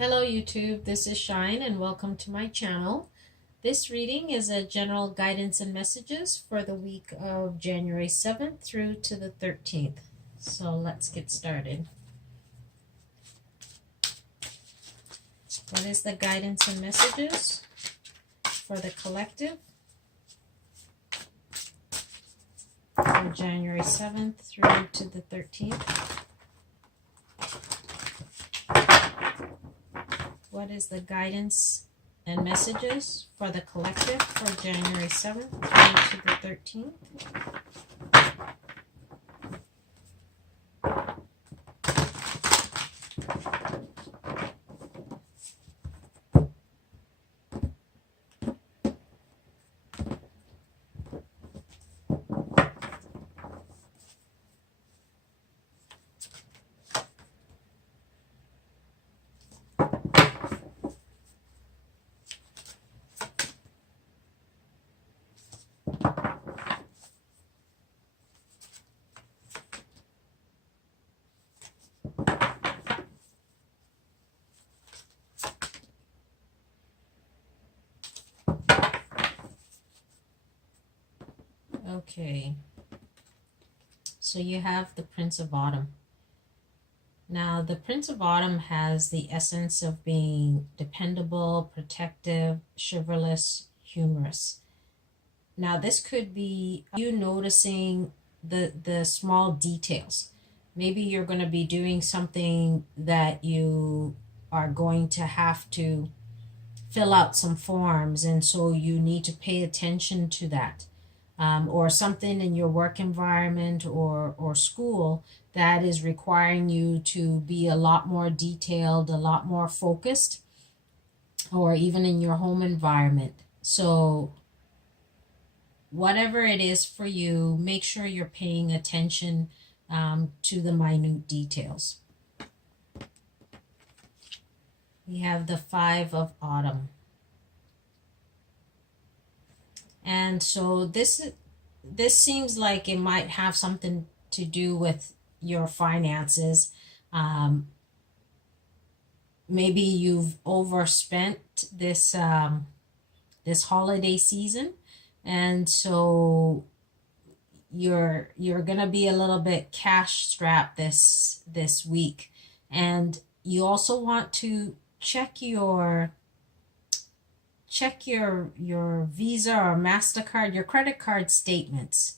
Hello YouTube, this is Shine and welcome to my channel. This reading is a general guidance and messages for the week of January 7th through to the 13th. So let's get started. What is the guidance and messages for the collective for January 7th through to the 13th? What is the guidance and messages for the collective for January 7th through to the 13th? Okay, so you have the Prince of Autumn. Now, the Prince of Autumn has the essence of being dependable, protective, chivalrous, humorous. Now, this could be you noticing the small details. Maybe you're going to be doing something that you are going to have to fill out some forms, and so you need to pay attention to that. Or something in your work environment or school that is requiring you to be a lot more detailed, a lot more focused, or even in your home environment. So whatever it is for you, make sure you're paying attention to the minute details. We have the Five of Autumn. And so this seems like it might have something to do with your finances. Maybe you've overspent this this holiday season, and so you're gonna be a little bit cash strapped this week. And you also want to check your Visa or MasterCard, your credit card statements.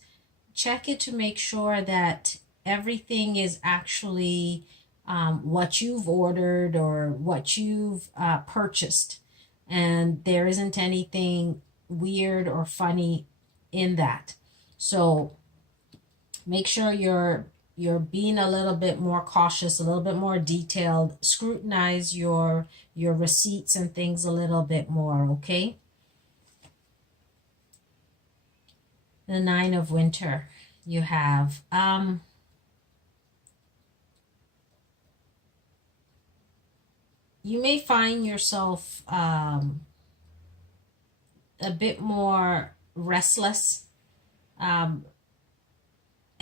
Check it to make sure that everything is actually what you've ordered or what you've purchased, and there isn't anything weird or funny in that. So make sure you're being a little bit more cautious, a little bit more detailed. Scrutinize your receipts and things a little bit more, okay? The Nine of Winter you have. You may find yourself a bit more restless.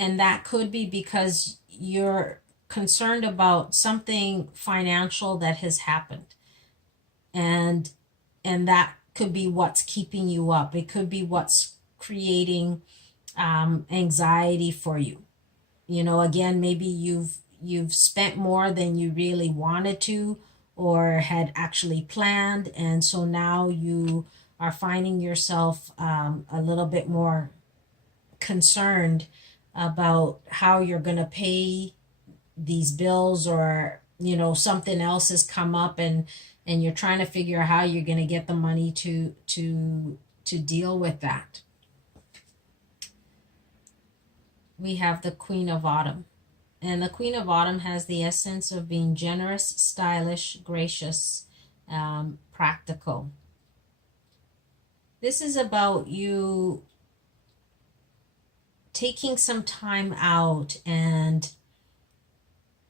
And that could be because you're concerned about something financial that has happened. And that could be what's keeping you up. It could be what's creating anxiety for you. You know, again, maybe you've spent more than you really wanted to or had actually planned, and so now you are finding yourself a little bit more concerned about how you're going to pay these bills, or you know, something else has come up and you're trying to figure out how you're going to get the money to deal with that. We have the Queen of Autumn, and the Queen of Autumn has the essence of being generous, stylish, gracious, practical. This is about you taking some time out and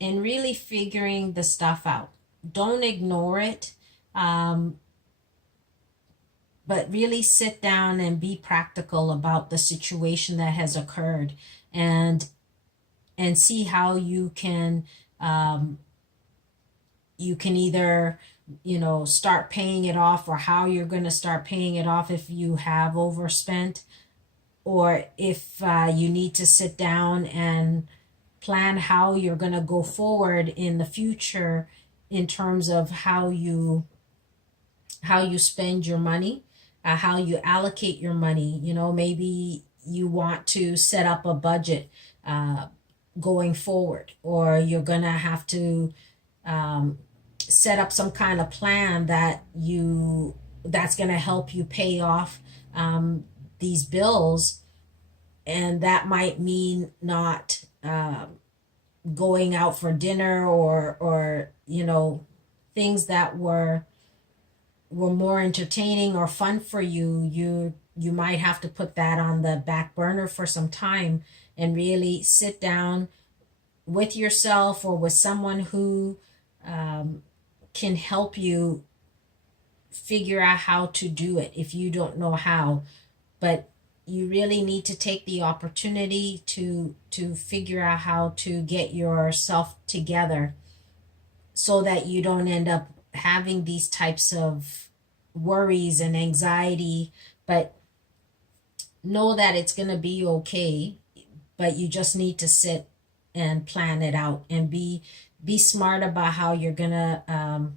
really figuring the stuff out. Don't ignore it, but really sit down and be practical about the situation that has occurred, and see how you can either start paying it off, or how you're going to start paying it off if you have overspent, or if you need to sit down and plan how you're going to go forward in the future in terms of how you spend your money, how you allocate your money. Maybe you want to set up a budget going forward, or you're going to have to um, set up some kind of plan that's going to help you pay off these bills. And that might mean not going out for dinner, or things that were more entertaining or fun for you might have to put that on the back burner for some time, and really sit down with yourself or with someone who um, can help you figure out how to do it if you don't know how. But you really need to take the opportunity to figure out how to get yourself together, so that you don't end up having these types of worries and anxiety. But know that it's going to be okay, but you just need to sit and plan it out, and be smart about how you're going to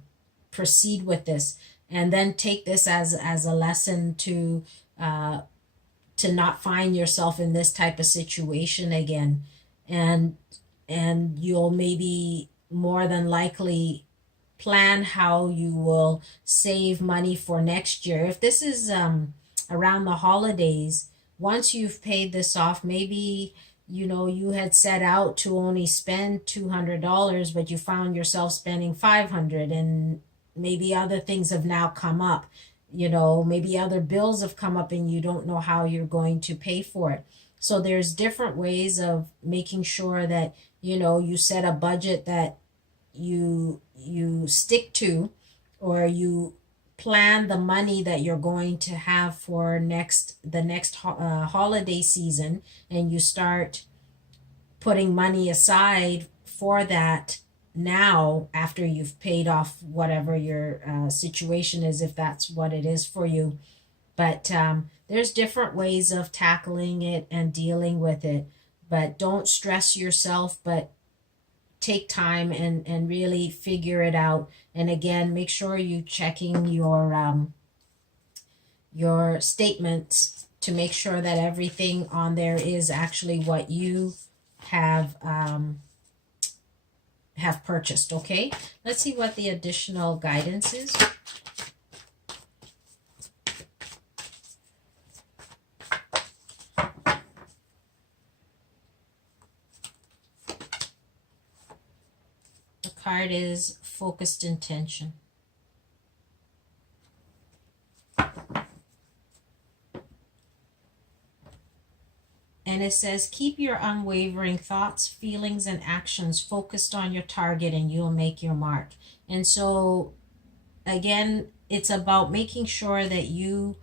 proceed with this, and then take this as a lesson uh, to not find yourself in this type of situation again. And you'll maybe more than likely plan how you will save money for next year. If this is around the holidays, once you've paid this off, maybe you had set out to only spend $200, but you found yourself spending 500, and maybe other things have now come up. Maybe other bills have come up and you don't know how you're going to pay for it. So there's different ways of making sure that you set a budget that you stick to, or you plan the money that you're going to have for the next holiday season, and you start putting money aside for that now, after you've paid off whatever your situation is, if that's what it is for you. But there's different ways of tackling it and dealing with it. But don't stress yourself, but take time and really figure it out. And again, make sure you checking your statements to make sure that everything on there is actually what you have purchased. Okay, let's see what the additional guidance is. The card is focused intention. And it says, keep your unwavering thoughts, feelings, and actions focused on your target, and you'll make your mark. And so, again, it's about making sure that you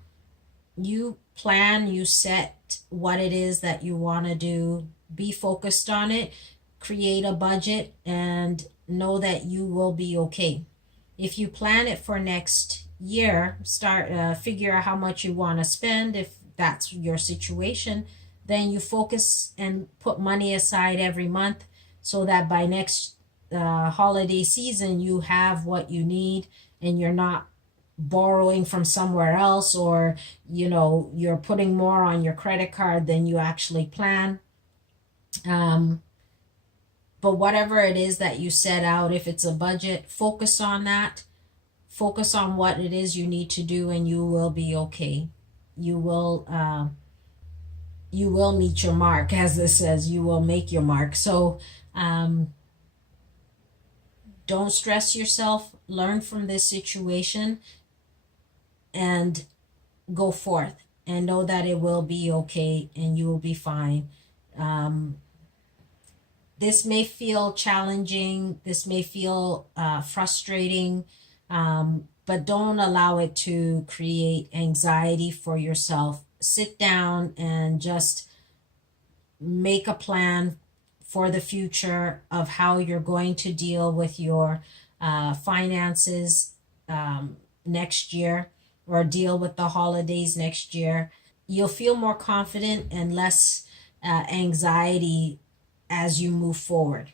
plan, you set what it is that you want to do, be focused on it, create a budget, and know that you will be okay. If you plan it for next year, figure out how much you want to spend. If that's your situation, then you focus and put money aside every month, so that by next holiday season you have what you need, and you're not borrowing from somewhere else, or you're putting more on your credit card than you actually plan. But whatever it is that you set out, if it's a budget, focus on that. Focus on what it is you need to do, and you will be okay. You will meet your mark, as this says. You will make your mark. So don't stress yourself. Learn from this situation and go forth, and know that it will be okay, and you will be fine. This may feel challenging. This may feel frustrating, but don't allow it to create anxiety for yourself. Sit down and just make a plan for the future of how you're going to deal with your finances. next year, or deal with the holidays next year. You'll feel more confident and less anxiety as you move forward.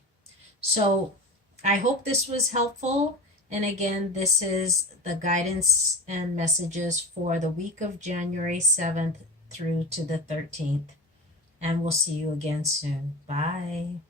So I hope this was helpful. And again, this is the guidance and messages for the week of January 7th through to the 13th. And we'll see you again soon. Bye.